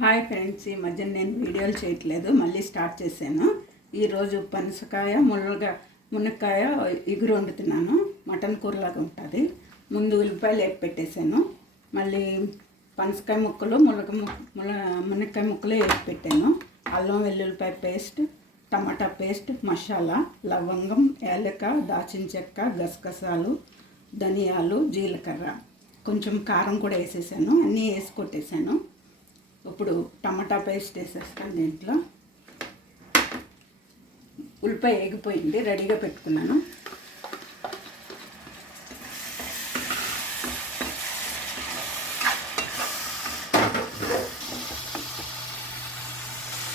Hi friends ఈ మధ్య నేను వీడియోలు చేయట్లేదు మళ్ళీ స్టార్ట్ చేశాను. ఈరోజు పనసకాయ మునగ మునక్కాయ ఇగురు వండుతున్నాను. మటన్ కూరలాగా ఉంటుంది. ముందు ఉల్లిపాయలు వేపి పెట్టేశాను. మళ్ళీ పనసకాయ ముక్కలు మునగ ముక్క ముల మునక్కాయ ముక్కలు వేసి పెట్టాను. అల్లం వెల్లుల్లిపాయ పేస్ట్ టమాటా పేస్ట్ మసాలా లవంగం ఏలక దాచిన చెక్క గసగసాలు ధనియాలు జీలకర్ర. కొంచెం కారం కూడా వేసేసాను. అన్నీ వేసుకొట్టేసాను ఇప్పుడు టమాటా పేస్ట్ వేసేస్తాను దీంట్లో. ఉల్లిపాయ ఎగిపోయింది రెడీగా పెట్టుకున్నాను.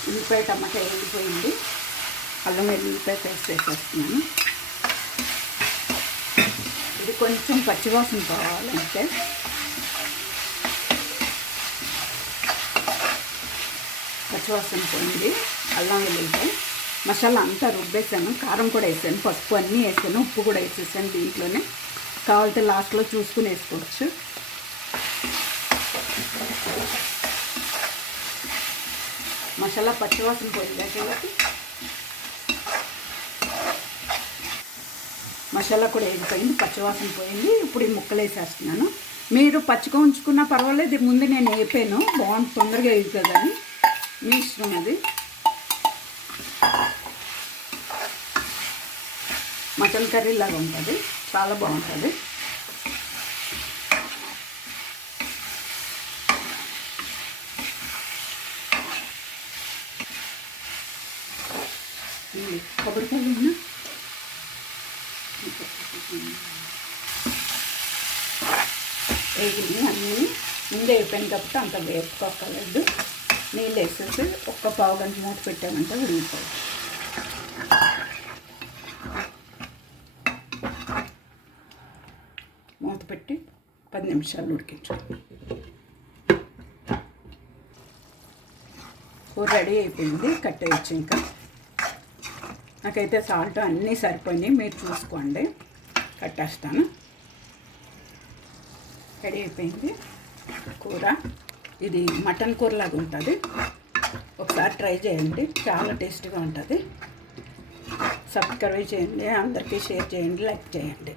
ఉల్లిపాయ టమాటా ఎగిపోయింది అల్లం వెల్లుల్లిపాయ పేస్ట్ వేసేస్తున్నాను. ఇది కొంచెం పచ్చివాసన పోవాలంటే పచ్చివాసన పోయింది అల్లం వెల్లుల్లిపాయ మసాలా అంతా రుబ్బేసాను కారం కూడా వేసాను పసుపు అన్నీ వేసాను ఉప్పు కూడా వేసేసాను దీంట్లోనే. కావాలంటే లాస్ట్లో చూసుకుని వేసుకోవచ్చు. మసాలా పచ్చివాసన పోయింది కాబట్టి మసాలా కూడా వేసిపోయింది పచ్చివాసన పోయింది ఇప్పుడు ఈ ముక్కలు వేసేస్తున్నాను. మీరు పచ్చిగా ఉంచుకున్నా పర్వాలేదు ఇది ముందు నేను వేపాను బాగుంది తొందరగా వేగుతుందని. మీ ఇష్టం అది. మటన్ కర్రీ లాగా ఉంటుంది. చాలా బాగుంటుంది. కొబ్బరికాయలు ఉన్నా వేగింది అన్నీ. ముందే అయిపోయింది కాబట్టి అంత వేపుకోకలేదు నీళ్ళు వేసేసి ఒక్క పావు గంట మూత పెట్టామంటే ఉడిగిపోయి మూత పెట్టి పది నిమిషాలు ఉడికించుకోండి కూర రెడీ అయిపోయింది కట్టేయచ్చు ఇంకా. నాకైతే సాల్ట్ అన్నీ సరిపోయినాయి మీరు చూసుకోండి. కట్టేస్తాను రెడీ అయిపోయింది కూర. ఇది మటన్ కూరలాగా ఉంటుంది. ఒకసారి ట్రై చేయండి. చాలా టేస్టీగా ఉంటుంది. సబ్స్క్రైబ్ చేయండి. అందరికీ షేర్ చేయండి. లైక్ చేయండి.